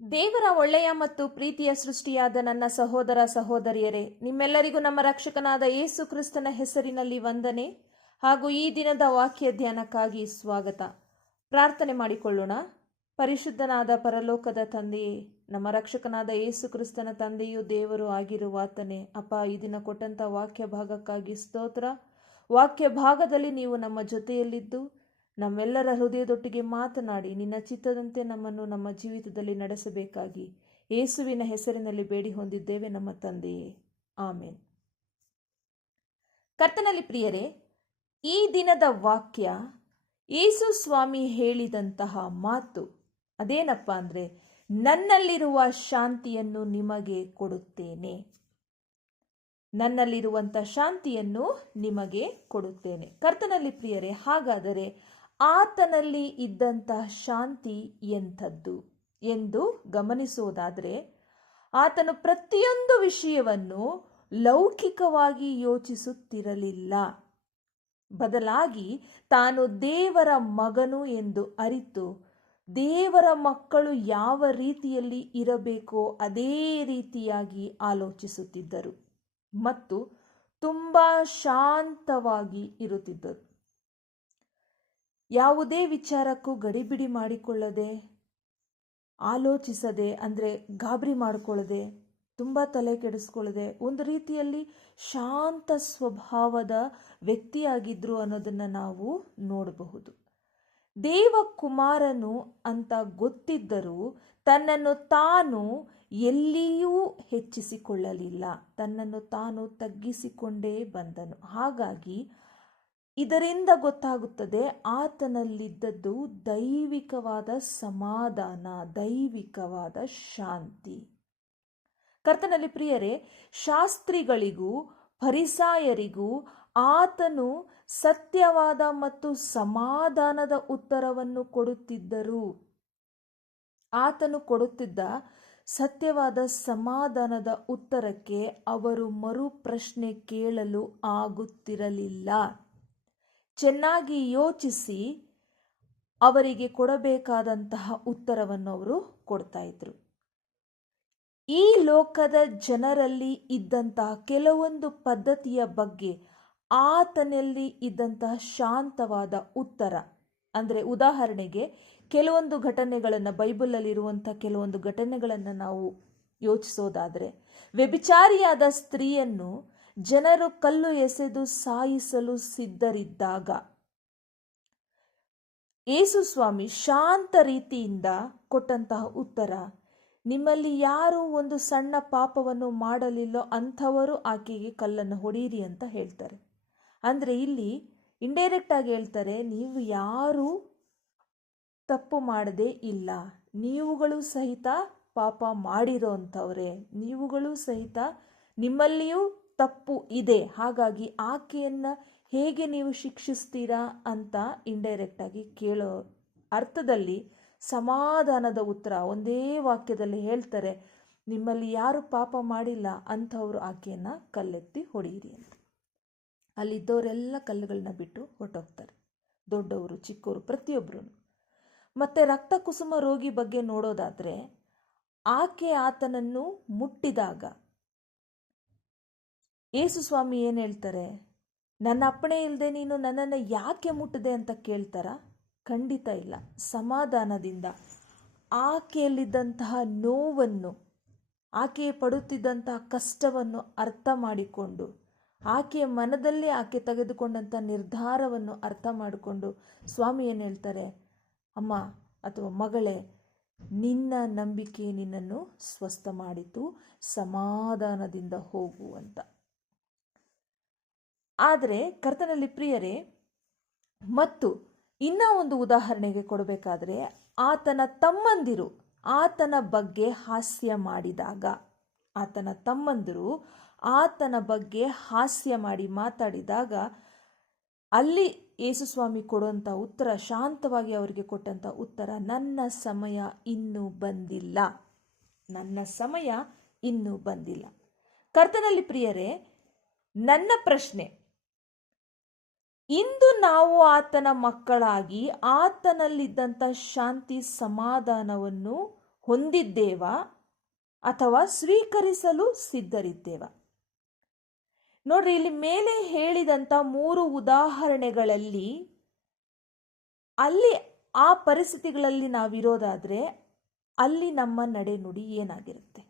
ದೇವರ ಒಳ್ಳೆಯ ಮತ್ತು ಪ್ರೀತಿಯ ಸೃಷ್ಟಿಯಾದ ನನ್ನ ಸಹೋದರ ಸಹೋದರಿಯರೇ, ನಿಮ್ಮೆಲ್ಲರಿಗೂ ನಮ್ಮ ರಕ್ಷಕನಾದ ಯೇಸು ಕ್ರಿಸ್ತನ ಹೆಸರಿನಲ್ಲಿ ವಂದನೆ ಹಾಗೂ ಈ ದಿನದ ವಾಕ್ಯ ಧ್ಯಾನಕ್ಕಾಗಿ ಸ್ವಾಗತ. ಪ್ರಾರ್ಥನೆ ಮಾಡಿಕೊಳ್ಳೋಣ. ಪರಿಶುದ್ಧನಾದ ಪರಲೋಕದ ತಂದೆಯೇ, ನಮ್ಮ ರಕ್ಷಕನಾದ ಯೇಸು ಕ್ರಿಸ್ತನ ತಂದೆಯೂ ದೇವರು ಆಗಿರುವಾತನೇ. ಅಪ್ಪ, ಈ ದಿನ ಕೊಟ್ಟಂತ ವಾಕ್ಯ ಭಾಗಕ್ಕಾಗಿ ಸ್ತೋತ್ರ. ವಾಕ್ಯ ಭಾಗದಲ್ಲಿ ನೀವು ನಮ್ಮ ಜೊತೆಯಲ್ಲಿದ್ದು ನಮ್ಮೆಲ್ಲರ ಹೃದಯದೊಟ್ಟಿಗೆ ಮಾತನಾಡಿ ನಿನ್ನ ಚಿತ್ತದಂತೆ ನಮ್ಮನ್ನು ನಮ್ಮ ಜೀವಿತದಲ್ಲಿ ನಡೆಸಬೇಕಾಗಿ. ಯೇಸುವಿನ ಹೆಸರಿನಲ್ಲಿ ಬೇಡಿ ಹೊಂದಿದ್ದೇವೆ ನಮ್ಮ ತಂದೆಯೇ. ಆಮೇನ್. ಕರ್ತನಲ್ಲಿ ಪ್ರಿಯರೇ, ಈ ದಿನದ ವಾಕ್ಯ ಯೇಸು ಸ್ವಾಮಿ ಹೇಳಿದಂತಹ ಮಾತು ಅದೇನಪ್ಪ ಅಂದರೆ, ನನ್ನಲ್ಲಿರುವ ಶಾಂತಿಯನ್ನು ನಿಮಗೆ ಕೊಡುತ್ತೇನೆ. ನನ್ನಲ್ಲಿರುವಂಥ ಶಾಂತಿಯನ್ನು ನಿಮಗೆ ಕೊಡುತ್ತೇನೆ. ಕರ್ತನಲ್ಲಿ ಪ್ರಿಯರೇ, ಹಾಗಾದರೆ ಆತನಲ್ಲಿ ಇದ್ದಂತಹ ಶಾಂತಿ ಎಂಥದ್ದು ಎಂದು ಗಮನಿಸುವುದಾದರೆ ಆತನು ಪ್ರತಿಯೊಂದು ವಿಷಯವನ್ನು ಲೌಕಿಕವಾಗಿ ಯೋಚಿಸುತ್ತಿರಲಿಲ್ಲ. ಬದಲಾಗಿ ತಾನು ದೇವರ ಮಗನು ಎಂದು ಅರಿತು, ದೇವರ ಮಕ್ಕಳು ಯಾವ ರೀತಿಯಲ್ಲಿ ಇರಬೇಕೋ ಅದೇ ರೀತಿಯಾಗಿ ಆಲೋಚಿಸುತ್ತಿದ್ದರು ಮತ್ತು ತುಂಬ ಶಾಂತವಾಗಿ ಇರುತ್ತಿದ್ದರು. ಯಾವುದೇ ವಿಚಾರಕ್ಕೂ ಗಡಿಬಿಡಿ ಮಾಡಿಕೊಳ್ಳದೆ, ಆಲೋಚಿಸದೆ, ಅಂದರೆ ಗಾಬರಿ ಮಾಡಿಕೊಳ್ಳದೆ, ತುಂಬ ತಲೆ ಕೆಡಿಸ್ಕೊಳ್ಳದೆ, ಒಂದು ರೀತಿಯಲ್ಲಿ ಶಾಂತ ಸ್ವಭಾವದ ವ್ಯಕ್ತಿಯಾಗಿದ್ರು ಅನ್ನೋದನ್ನು ನಾವು ನೋಡಬಹುದು. ದೇವಕುಮಾರನು ಅಂತ ಗೊತ್ತಿದ್ದರೂ ತನ್ನನ್ನು ತಾನು ಎಲ್ಲಿಯೂ ಹೆಚ್ಚಿಸಿಕೊಳ್ಳಲಿಲ್ಲ. ತನ್ನನ್ನು ತಾನು ತಗ್ಗಿಸಿಕೊಂಡೇ ಬಂದನು. ಹಾಗಾಗಿ ಇದರಿಂದ ಗೊತ್ತಾಗುತ್ತದೆ ಆತನಲ್ಲಿದ್ದದ್ದು ದೈವಿಕವಾದ ಸಮಾಧಾನ, ದೈವಿಕವಾದ ಶಾಂತಿ. ಕರ್ತನಲ್ಲಿ ಪ್ರಿಯರೇ, ಶಾಸ್ತ್ರಿಗಳಿಗೂ ಪರಿಸಾಯರಿಗೂ ಆತನು ಸತ್ಯವಾದ ಮತ್ತು ಸಮಾಧಾನದ ಉತ್ತರವನ್ನು ಕೊಡುತ್ತಿದ್ದರು. ಆತನು ಕೊಡುತ್ತಿದ್ದ ಸತ್ಯವಾದ ಸಮಾಧಾನದ ಉತ್ತರಕ್ಕೆ ಅವರು ಮರು ಪ್ರಶ್ನೆ ಕೇಳಲು ಆಗುತ್ತಿರಲಿಲ್ಲ. ಚೆನ್ನಾಗಿ ಯೋಚಿಸಿ ಅವರಿಗೆ ಕೊಡಬೇಕಾದಂತಹ ಉತ್ತರವನ್ನು ಅವರು ಕೊಡ್ತಾ ಇದ್ರು. ಈ ಲೋಕದ ಜನರಲ್ಲಿ ಇದ್ದಂತಹ ಕೆಲವೊಂದು ಪದ್ಧತಿಯ ಬಗ್ಗೆ ಆತನಲ್ಲಿ ಇದ್ದಂತಹ ಶಾಂತವಾದ ಉತ್ತರ, ಅಂದರೆ ಉದಾಹರಣೆಗೆ ಕೆಲವೊಂದು ಘಟನೆಗಳನ್ನು ಬೈಬಲಲ್ಲಿರುವಂಥ ಕೆಲವೊಂದು ಘಟನೆಗಳನ್ನು ನಾವು ಯೋಚಿಸೋದಾದರೆ, ವ್ಯಭಿಚಾರಿಯಾದ ಸ್ತ್ರೀಯನ್ನು ಜನರು ಕಲ್ಲು ಎಸೆದು ಸಾಯಿಸಲು ಸಿದ್ಧರಿದ್ದಾಗ ಯೇಸು ಸ್ವಾಮಿ ಶಾಂತ ರೀತಿಯಿಂದ ಕೊಟ್ಟಂತಹ ಉತ್ತರ, ನಿಮ್ಮಲ್ಲಿ ಯಾರು ಒಂದು ಸಣ್ಣ ಪಾಪವನ್ನು ಮಾಡಲಿಲ್ಲೋ ಅಂಥವರು ಆಕೆಗೆ ಕಲ್ಲನ್ನು ಹೊಡೀರಿ ಅಂತ ಹೇಳ್ತಾರೆ. ಅಂದರೆ ಇಲ್ಲಿ ಇಂಡೈರೆಕ್ಟ್ ಆಗಿ ಹೇಳ್ತಾರೆ, ನೀವು ಯಾರು ತಪ್ಪು ಮಾಡದೇ ಇಲ್ಲ, ನೀವುಗಳು ಸಹಿತ ಪಾಪ ಮಾಡಿರೋ ಅಂಥವ್ರೆ ನೀವುಗಳು ಸಹಿತ ನಿಮ್ಮಲ್ಲಿಯೂ ತಪ್ಪು ಇದೆ. ಹಾಗಾಗಿ ಆಕೆಯನ್ನು ಹೇಗೆ ನೀವು ಶಿಕ್ಷಿಸ್ತೀರಾ ಅಂತ ಇಂಡೈರೆಕ್ಟ್ ಆಗಿ ಕೇಳೋ ಅರ್ಥದಲ್ಲಿ ಸಮಾಧಾನದ ಉತ್ತರ ಒಂದೇ ವಾಕ್ಯದಲ್ಲಿ ಹೇಳ್ತಾರೆ, ನಿಮ್ಮಲ್ಲಿ ಯಾರು ಪಾಪ ಮಾಡಿಲ್ಲ ಅಂಥವರು ಆಕೆಯನ್ನು ಕಲ್ಲೆತ್ತಿ ಹೊಡೆಯಿರಿ ಅಂತ. ಅಲ್ಲಿದ್ದವರೆಲ್ಲ ಕಲ್ಲುಗಳನ್ನ ಬಿಟ್ಟು ಹೊರಟೋಗ್ತಾರೆ. ದೊಡ್ಡವರು ಚಿಕ್ಕವರು ಪ್ರತಿಯೊಬ್ಬರು ಮತ್ತು ರಕ್ತ ಕುಸುಮ ರೋಗಿ ಬಗ್ಗೆ ನೋಡೋದಾದರೆ, ಆಕೆ ಆತನನ್ನು ಮುಟ್ಟಿದಾಗ ಯೇಸು ಸ್ವಾಮಿ ಏನು ಹೇಳ್ತಾರೆ? ನನ್ನ ಅಪ್ಪಣೆ ಇಲ್ಲದೆ ನೀನು ನನ್ನನ್ನು ಯಾಕೆ ಮುಟ್ಟಿದೆ ಅಂತ ಕೇಳ್ತಾರ? ಖಂಡಿತ ಇಲ್ಲ. ಸಮಾಧಾನದಿಂದ. ಆಕೆಯಲ್ಲಿದ್ದಂತಹ ನೋವನ್ನು, ಆಕೆ ಪಡುತ್ತಿದ್ದಂತಹ ಕಷ್ಟವನ್ನು ಅರ್ಥ ಮಾಡಿಕೊಂಡು, ಆಕೆಯ ಮನದಲ್ಲಿ ಆಕೆ ತೆಗೆದುಕೊಂಡಂಥ ನಿರ್ಧಾರವನ್ನು ಅರ್ಥ ಮಾಡಿಕೊಂಡು ಸ್ವಾಮಿ ಏನು ಹೇಳ್ತಾರೆ? ಅಮ್ಮ ಅಥವಾ ಮಗಳೇ, ನಿನ್ನ ನಂಬಿಕೆ ನಿನ್ನನ್ನು ಸ್ವಸ್ಥ ಮಾಡಿತು, ಸಮಾಧಾನದಿಂದ ಹೋಗು ಅಂತ. ಆದರೆ ಕರ್ತನಲ್ಲಿ ಪ್ರಿಯರೇ, ಮತ್ತು ಇನ್ನೂ ಒಂದು ಉದಾಹರಣೆಗೆ ಕೊಡಬೇಕಾದ್ರೆ ಆತನ ತಮ್ಮಂದಿರು ಆತನ ಬಗ್ಗೆ ಹಾಸ್ಯ ಮಾಡಿದಾಗ. ಆತನ ತಮ್ಮಂದಿರು ಆತನ ಬಗ್ಗೆ ಹಾಸ್ಯ ಮಾಡಿ ಮಾತಾಡಿದಾಗ ಅಲ್ಲಿ ಯೇಸುಸ್ವಾಮಿ ಕೊಡುವಂಥ ಉತ್ತರ, ಶಾಂತವಾಗಿ ಅವರಿಗೆ ಕೊಟ್ಟಂಥ ಉತ್ತರ, ನನ್ನ ಸಮಯ ಇನ್ನೂ ಬಂದಿಲ್ಲ. ನನ್ನ ಸಮಯ ಇನ್ನೂ ಬಂದಿಲ್ಲ. ಕರ್ತನಲ್ಲಿ ಪ್ರಿಯರೇ, ನನ್ನ ಪ್ರಶ್ನೆ ಇಂದು ನಾವು ಆತನ ಮಕ್ಕಳಾಗಿ ಆತನಲ್ಲಿದ್ದಂಥ ಶಾಂತಿ ಸಮಾಧಾನವನ್ನು ಹೊಂದಿದ್ದೇವಾ ಅಥವಾ ಸ್ವೀಕರಿಸಲು ಸಿದ್ಧರಿದ್ದೇವ? ನೋಡ್ರಿ, ಇಲ್ಲಿ ಮೇಲೆ ಹೇಳಿದಂಥ ಮೂರು ಉದಾಹರಣೆಗಳಲ್ಲಿ ಅಲ್ಲಿ ಆ ಪರಿಸ್ಥಿತಿಗಳಲ್ಲಿ ನಾವಿರೋದಾದರೆ ಅಲ್ಲಿ ನಮ್ಮ ನಡೆನುಡಿ ಏನಾಗಿರುತ್ತೆ?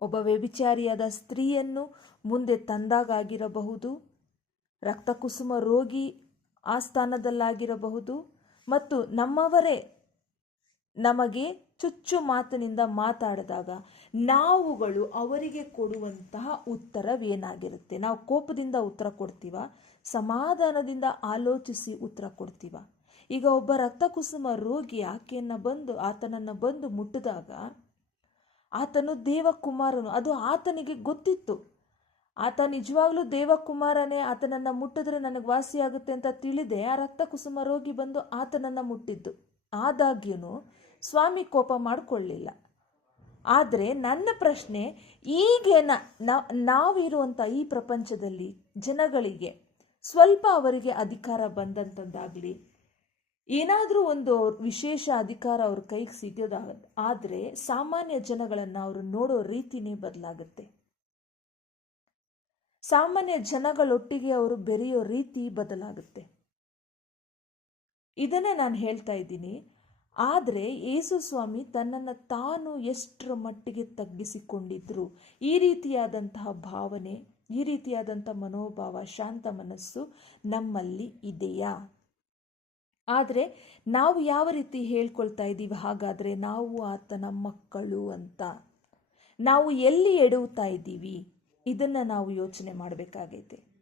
ಒಬ್ಬ ವ್ಯಭಿಚಾರಿಯಾದ ಸ್ತ್ರೀಯನ್ನು ಮುಂದೆ ತಂದಾಗಿರಬಹುದು ರಕ್ತಕುಸುಮ ರೋಗಿ ಆ ಸ್ಥಾನದಲ್ಲಾಗಿರಬಹುದು ಮತ್ತು ನಮ್ಮವರೇ ನಮಗೆ ಚುಚ್ಚು ಮಾತಿನಿಂದ ಮಾತಾಡಿದಾಗ ನಾವುಗಳು ಅವರಿಗೆ ಕೊಡುವಂತಹ ಉತ್ತರವೇನಾಗಿರುತ್ತೆ? ನಾವು ಕೋಪದಿಂದ ಉತ್ತರ ಕೊಡ್ತೀವ? ಸಮಾಧಾನದಿಂದ ಆಲೋಚಿಸಿ ಉತ್ತರ ಕೊಡ್ತೀವ? ಈಗ ಒಬ್ಬ ರಕ್ತಕುಸುಮ ರೋಗಿ ಆಕೆಯನ್ನು ಬಂದು, ಆತನನ್ನು ಬಂದು ಮುಟ್ಟಿದಾಗ ಆತನು ದೇವಕುಮಾರನು. ಅದು ಆತನಿಗೆ ಗೊತ್ತಿತ್ತು. ಆತ ನಿಜವಾಗ್ಲೂ ದೇವಕುಮಾರನೇ ಆತನನ್ನು ಮುಟ್ಟಿದ್ರೆ ನನಗೆ ವಾಸಿಯಾಗುತ್ತೆ ಅಂತ ತಿಳಿದೆ ಆ ರಕ್ತ ಕುಸುಮ ರೋಗಿ ಬಂದು ಆತನನ್ನು ಮುಟ್ಟಿದ್ದು. ಆದಾಗ್ಯೂ ಸ್ವಾಮಿ ಕೋಪ ಮಾಡಿಕೊಳ್ಳಿಲ್ಲ. ಆದರೆ ನನ್ನ ಪ್ರಶ್ನೆ ಈಗೇನ ನಾವಿರುವಂಥ ಈ ಪ್ರಪಂಚದಲ್ಲಿ ಜನಗಳಿಗೆ ಸ್ವಲ್ಪ ಅವರಿಗೆ ಅಧಿಕಾರ ಬಂದಂಥದ್ದಾಗಲಿ ಏನಾದರೂ ಒಂದು ವಿಶೇಷ ಅಧಿಕಾರ ಅವ್ರ ಕೈಗೆ ಸಿಗೋದಾಗ ಆದರೆ ಸಾಮಾನ್ಯ ಜನಗಳನ್ನು ಅವರು ನೋಡೋ ರೀತಿನೇ ಬದಲಾಗುತ್ತೆ. ಸಾಮಾನ್ಯ ಜನಗಳೊಟ್ಟಿಗೆ ಅವರು ಬೆರೆಯೋ ರೀತಿ ಬದಲಾಗುತ್ತೆ. ಇದನ್ನೇ ನಾನು ಹೇಳ್ತಾ ಇದ್ದೀನಿ. ಆದರೆ ಯೇಸು ಸ್ವಾಮಿ ತನ್ನನ್ನು ತಾನು ಎಷ್ಟರ ಮಟ್ಟಿಗೆ ತಗ್ಗಿಸಿಕೊಂಡಿದ್ರು, ಈ ರೀತಿಯಾದಂತಹ ಭಾವನೆ, ಈ ರೀತಿಯಾದಂಥ ಮನೋಭಾವ, ಶಾಂತ ಮನಸ್ಸು ನಮ್ಮಲ್ಲಿ ಇದೆಯಾ? ಆದರೆ ನಾವು ಯಾವ ರೀತಿ ಹೇಳ್ಕೊಳ್ತಾ ಇದ್ದೀವಿ ಹಾಗಾದರೆ ನಾವು ಆತನ ಮಕ್ಕಳು ಅಂತ. ನಾವು ಎಲ್ಲಿ ಎಡುತ್ತಾ ಇದ್ದೀವಿ? ಇದನ್ನು ನಾವು ಯೋಚನೆ ಮಾಡಬೇಕಾಗೈತೆ.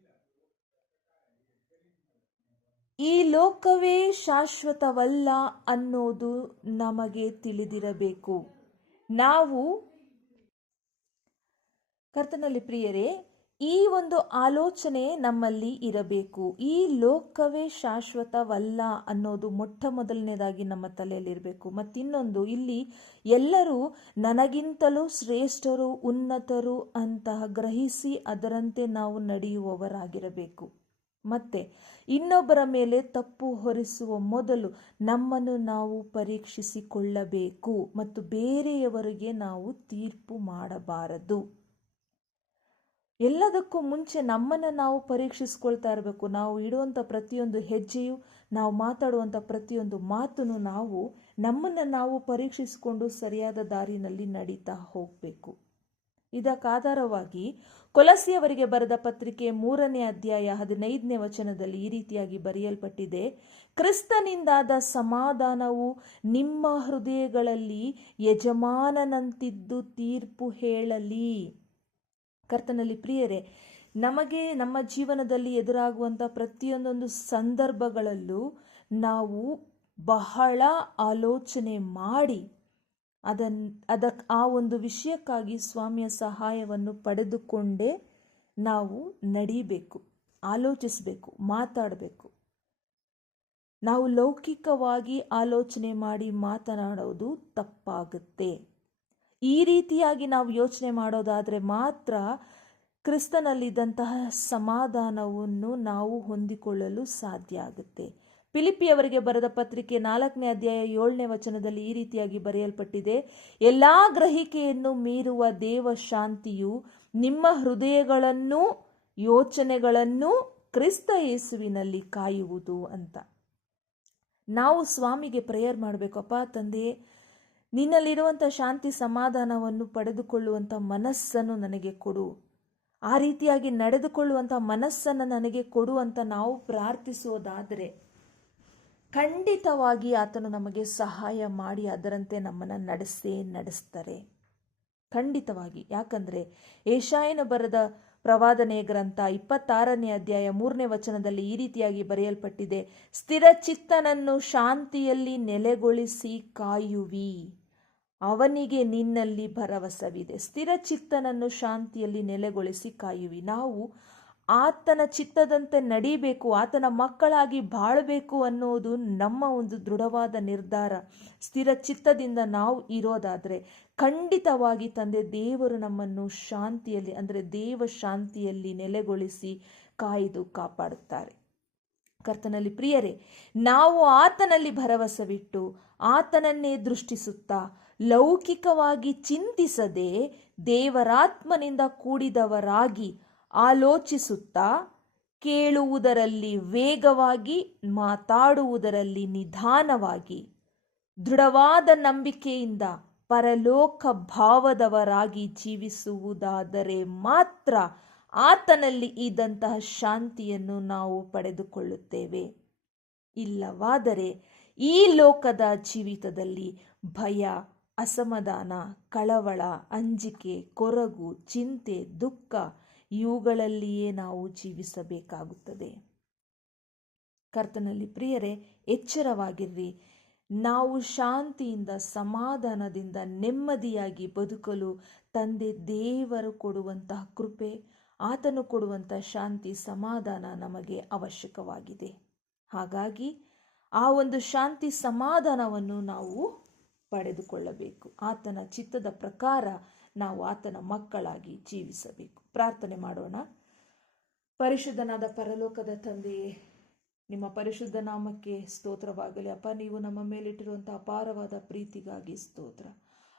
ಈ ಲೋಕವೇ ಶಾಶ್ವತವಲ್ಲ ಅನ್ನೋದು ನಮಗೆ ತಿಳಿದಿರಬೇಕು. ನಾವು ಕರ್ತನಲ್ಲಿ ಪ್ರಿಯರೇ ಈ ಒಂದು ಆಲೋಚನೆ ನಮ್ಮಲ್ಲಿ ಇರಬೇಕು. ಈ ಲೋಕವೇ ಶಾಶ್ವತವಲ್ಲ ಅನ್ನೋದು ಮೊಟ್ಟ ಮೊದಲನೇದಾಗಿ ನಮ್ಮ ತಲೆಯಲ್ಲಿರಬೇಕು ಮತ್ತಿನ್ನೊಂದು, ಇಲ್ಲಿ ಎಲ್ಲರೂ ನನಗಿಂತಲೂ ಶ್ರೇಷ್ಠರು, ಉನ್ನತರು ಅಂತ ಗ್ರಹಿಸಿ ಅದರಂತೆ ನಾವು ನಡೆಯುವವರಾಗಿರಬೇಕು. ಮತ್ತೆ, ಇನ್ನೊಬ್ಬರ ಮೇಲೆ ತಪ್ಪು ಹೊರಿಸುವ ಮೊದಲು ನಮ್ಮನ್ನು ನಾವು ಪರೀಕ್ಷಿಸಿಕೊಳ್ಳಬೇಕು ಮತ್ತು ಬೇರೆಯವರಿಗೆ ನಾವು ತೀರ್ಪು ಮಾಡಬಾರದು. ಎಲ್ಲದಕ್ಕೂ ಮುಂಚೆ ನಮ್ಮನ್ನು ನಾವು ಪರೀಕ್ಷಿಸ್ಕೊಳ್ತಾ ಇರಬೇಕು. ನಾವು ಇಡುವಂಥ ಪ್ರತಿಯೊಂದು ಹೆಜ್ಜೆಯು, ನಾವು ಮಾತಾಡುವಂಥ ಪ್ರತಿಯೊಂದು ಮಾತನ್ನು ನಾವು ನಮ್ಮನ್ನು ನಾವು ಪರೀಕ್ಷಿಸಿಕೊಂಡು ಸರಿಯಾದ ದಾರಿನಲ್ಲಿ ನಡೀತಾ ಹೋಗಬೇಕು. ಇದಕ್ಕಾಧಾರವಾಗಿ ಕೊಲಸಿಯವರಿಗೆ ಬರೆದ ಪತ್ರಿಕೆ ಮೂರನೇ ಅಧ್ಯಾಯ ಹದಿನೈದನೇ ವಚನದಲ್ಲಿ ಈ ರೀತಿಯಾಗಿ ಬರೆಯಲ್ಪಟ್ಟಿದೆ. ಕ್ರಿಸ್ತನಿಂದಾದ ಸಮಾಧಾನವು ನಿಮ್ಮ ಹೃದಯಗಳಲ್ಲಿ ಯಜಮಾನನಂತಿದ್ದು ತೀರ್ಪು ಹೇಳಲಿ. ಕರ್ತನಲ್ಲಿ ಪ್ರಿಯರೇ, ನಮಗೆ ನಮ್ಮ ಜೀವನದಲ್ಲಿ ಎದುರಾಗುವಂಥ ಪ್ರತಿಯೊಂದೊಂದು ಸಂದರ್ಭಗಳಲ್ಲೂ ನಾವು ಬಹಳ ಆಲೋಚನೆ ಮಾಡಿ ಅದನ್ ಅದಕ್ಕೆ ಆ ಒಂದು ವಿಷಯಕ್ಕಾಗಿ ಸ್ವಾಮಿಯ ಸಹಾಯವನ್ನು ಪಡೆದುಕೊಂಡೇ ನಾವು ನಡೀಬೇಕು, ಆಲೋಚಿಸಬೇಕು, ಮಾತಾಡಬೇಕು. ನಾವು ಲೌಕಿಕವಾಗಿ ಆಲೋಚನೆ ಮಾಡಿ ಮಾತನಾಡೋದು ತಪ್ಪಾಗುತ್ತೆ. ಈ ರೀತಿಯಾಗಿ ನಾವು ಯೋಚನೆ ಮಾಡೋದಾದರೆ ಮಾತ್ರ ಕ್ರಿಸ್ತನಲ್ಲಿದ್ದಂತಹ ಸಮಾಧಾನವನ್ನು ನಾವು ಹೊಂದಿಕೊಳ್ಳಲು ಸಾಧ್ಯ ಆಗುತ್ತೆ. ಫಿಲಿಪಿಯವರಿಗೆ ಬರೆದ ಪತ್ರಿಕೆ ನಾಲ್ಕನೇ ಅಧ್ಯಾಯ ಏಳನೇ ವಚನದಲ್ಲಿ ಈ ರೀತಿಯಾಗಿ ಬರೆಯಲ್ಪಟ್ಟಿದೆ, ಎಲ್ಲ ಗ್ರಹಿಕೆಯನ್ನು ಮೀರುವ ದೇವ ಶಾಂತಿಯು ನಿಮ್ಮ ಹೃದಯಗಳನ್ನು ಯೋಚನೆಗಳನ್ನು ಕ್ರಿಸ್ತ ಯೇಸುವಿನಲ್ಲಿ ಕಾಯುವುದು ಅಂತ. ನಾವು ಸ್ವಾಮಿಗೆ ಪ್ರೇಯರ್ ಮಾಡಬೇಕಪ್ಪ ತಂದೆಯೇ ನಿನ್ನಲ್ಲಿರುವಂಥ ಶಾಂತಿ ಸಮಾಧಾನವನ್ನು ಪಡೆದುಕೊಳ್ಳುವಂಥ ಮನಸ್ಸನ್ನು ನನಗೆ ಕೊಡು. ಆ ರೀತಿಯಾಗಿ ನಡೆದುಕೊಳ್ಳುವಂಥ ಮನಸ್ಸನ್ನು ನನಗೆ ಕೊಡು ಅಂತ ನಾವು ಪ್ರಾರ್ಥಿಸೋದಾದರೆ ಖಂಡಿತವಾಗಿ ಆತನು ನಮಗೆ ಸಹಾಯ ಮಾಡಿ ಅದರಂತೆ ನಮ್ಮನ್ನು ನಡೆಸೇ ನಡೆಸ್ತಾರೆ. ಖಂಡಿತವಾಗಿ. ಯಾಕಂದರೆ ಏಷಾಯನ ಬರೆದ ಪ್ರವಾದನೆಯ ಗ್ರಂಥ ಇಪ್ಪತ್ತಾರನೇ ಅಧ್ಯಾಯ ಮೂರನೇ ವಚನದಲ್ಲಿ ಈ ರೀತಿಯಾಗಿ ಬರೆಯಲ್ಪಟ್ಟಿದೆ. ಸ್ಥಿರ ಚಿತ್ತನನ್ನು ಶಾಂತಿಯಲ್ಲಿ ನೆಲೆಗೊಳಿಸಿ ಕಾಯುವಿ. ಅವನಿಗೆ ನಿನ್ನಲ್ಲಿ ಭರವಸವಿದೆ. ಸ್ಥಿರ ಚಿತ್ತನನ್ನು ಶಾಂತಿಯಲ್ಲಿ ನೆಲೆಗೊಳಿಸಿ ಕಾಯುವಿ. ನಾವು ಆತನ ಚಿತ್ತದಂತೆ ನಡೀಬೇಕು, ಆತನ ಮಕ್ಕಳಾಗಿ ಬಾಳಬೇಕು ಅನ್ನೋದು ನಮ್ಮ ಒಂದು ದೃಢವಾದ ನಿರ್ಧಾರ. ಸ್ಥಿರ ಚಿತ್ತದಿಂದ ನಾವು ಇರೋದಾದರೆ ಖಂಡಿತವಾಗಿ ತಂದೆ ದೇವರು ನಮ್ಮನ್ನು ಶಾಂತಿಯಲ್ಲಿ, ಅಂದರೆ ದೇವ ಶಾಂತಿಯಲ್ಲಿ ನೆಲೆಗೊಳಿಸಿ ಕಾಯ್ದು ಕಾಪಾಡುತ್ತಾರೆ. ಕರ್ತನಲ್ಲಿ ಪ್ರಿಯರೇ, ನಾವು ಆತನಲ್ಲಿ ಭರವಸವಿಟ್ಟು ಆತನನ್ನೇ ದೃಷ್ಟಿಸುತ್ತಾ ಲೌಕಿಕವಾಗಿ ಚಿಂತಿಸದೆ ದೇವರಾತ್ಮನಿಂದ ಕೂಡಿದವರಾಗಿ ಆಲೋಚಿಸುತ್ತಾ ಕೇಳುವುದರಲ್ಲಿ ವೇಗವಾಗಿ, ಮಾತಾಡುವುದರಲ್ಲಿ ನಿಧಾನವಾಗಿ, ದೃಢವಾದ ನಂಬಿಕೆಯಿಂದ ಪರಲೋಕ ಭಾವದವರಾಗಿ ಜೀವಿಸುವುದಾದರೆ ಮಾತ್ರ ಆತನಲ್ಲಿ ಇದ್ದಂತಹ ಶಾಂತಿಯನ್ನು ನಾವು ಪಡೆದುಕೊಳ್ಳುತ್ತೇವೆ. ಇಲ್ಲವಾದರೆ ಈ ಲೋಕದ ಜೀವಿತದಲ್ಲಿ ಭಯ, ಅಸಮಾಧಾನ, ಕಳವಳ, ಅಂಜಿಕೆ, ಕೊರಗು, ಚಿಂತೆ, ದುಃಖ ಇವುಗಳಲ್ಲಿಯೇ ನಾವು ಜೀವಿಸಬೇಕಾಗುತ್ತದೆ. ಕರ್ತನಲ್ಲಿ ಪ್ರಿಯರೇ, ಎಚ್ಚರವಾಗಿರ್ರಿ. ನಾವು ಶಾಂತಿಯಿಂದ, ಸಮಾಧಾನದಿಂದ, ನೆಮ್ಮದಿಯಾಗಿ ಬದುಕಲು ತಂದೆ ದೇವರು ಕೊಡುವಂತಹ ಕೃಪೆ, ಆತನು ಕೊಡುವಂತಹ ಶಾಂತಿ, ಸಮಾಧಾನ ನಮಗೆ ಅವಶ್ಯಕವಾಗಿದೆ. ಹಾಗಾಗಿ ಆ ಒಂದು ಶಾಂತಿ, ಸಮಾಧಾನವನ್ನು ನಾವು ಪಡೆದುಕೊಳ್ಳಬೇಕು. ಆತನ ಚಿತ್ತದ ಪ್ರಕಾರ ನಾವು ಆತನ ಮಕ್ಕಳಾಗಿ ಜೀವಿಸಬೇಕು. ಪ್ರಾರ್ಥನೆ ಮಾಡೋಣ. ಪರಿಶುದ್ಧನಾದ ಪರಲೋಕದ ತಂದೆಯೇ ನಿಮ್ಮ ಪರಿಶುದ್ಧ ನಾಮಕ್ಕೆ ಸ್ತೋತ್ರವಾಗಲಿ. ಅಪ್ಪ, ನೀವು ನಮ್ಮ ಮೇಲಿಟ್ಟಿರುವಂಥ ಅಪಾರವಾದ ಪ್ರೀತಿಗಾಗಿ ಸ್ತೋತ್ರ.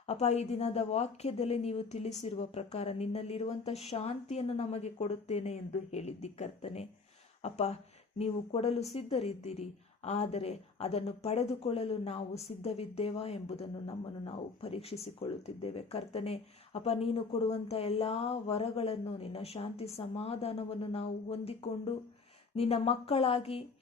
ಅಪ್ಪ, ಈ ದಿನದ ವಾಕ್ಯದಲ್ಲಿ ನೀವು ತಿಳಿಸಿರುವ ಪ್ರಕಾರ ನಿನ್ನಲ್ಲಿರುವಂಥ ಶಾಂತಿಯನ್ನು ನಮಗೆ ಕೊಡುತ್ತೇನೆ ಎಂದು ಹೇಳಿದ್ದಿ ಕರ್ತನೆ. ಅಪ್ಪ, ನೀವು ಕೊಡಲು ಸಿದ್ಧರಿದ್ದೀರಿ. ಆದರೆ ಅದನ್ನು ಪಡೆದುಕೊಳ್ಳಲು ನಾವು ಸಿದ್ಧವಿದ್ದೇವಾ ಎಂಬುದನ್ನು ನಮ್ಮನ್ನು ನಾವು ಪರೀಕ್ಷಿಸಿಕೊಳ್ಳುತ್ತಿದ್ದೇವೆ. ಕರ್ತನೆ, ಅಪ್ಪ, ನೀನು ಕೊಡುವಂಥ ಎಲ್ಲ ವರಗಳನ್ನು, ನಿನ್ನ ಶಾಂತಿ ಸಮಾಧಾನವನ್ನು ನಾವು ಹೊಂದಿಕೊಂಡು, ನಿನ್ನ ಮಕ್ಕಳಾಗಿ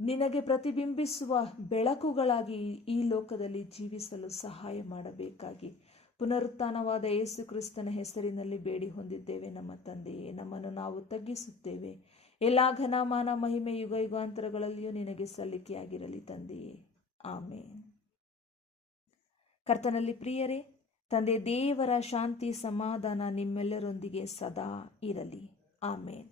ನಿನಗೆ ಪ್ರತಿಬಿಂಬಿಸುವ ಬೆಳಕುಗಳಾಗಿ ಈ ಲೋಕದಲ್ಲಿ ಜೀವಿಸಲು ಸಹಾಯ ಮಾಡಬೇಕಾಗಿ. ಪುನರುತ್ಥಾನವಾದ ಯೇಸು ಕ್ರಿಸ್ತನ ಹೆಸರಿನಲ್ಲಿ ಬೇಡಿ ಹೊಂದಿದ್ದೇವೆ. ನಮ್ಮ ತಂದೆಯೇ, ನಮ್ಮನ್ನು ನಾವು ತಗ್ಗಿಸುತ್ತೇವೆ. ಎಲ್ಲ ಘನಮಾನ, ಮಹಿಮೆ, ಯುಗ, ಯುಗಾಂತರಗಳಲ್ಲಿಯೂ ನಿನಗೆ ಸಲ್ಲಿಕೆಯಾಗಿರಲಿ ತಂದೆಯೇ. ಆಮೇನ್. ಕರ್ತನಲ್ಲಿ ಪ್ರಿಯರೇ, ತಂದೆ ದೇವರ ಶಾಂತಿ ಸಮಾಧಾನ ನಿಮ್ಮೆಲ್ಲರೊಂದಿಗೆ ಸದಾ ಇರಲಿ. ಆಮೇನ್.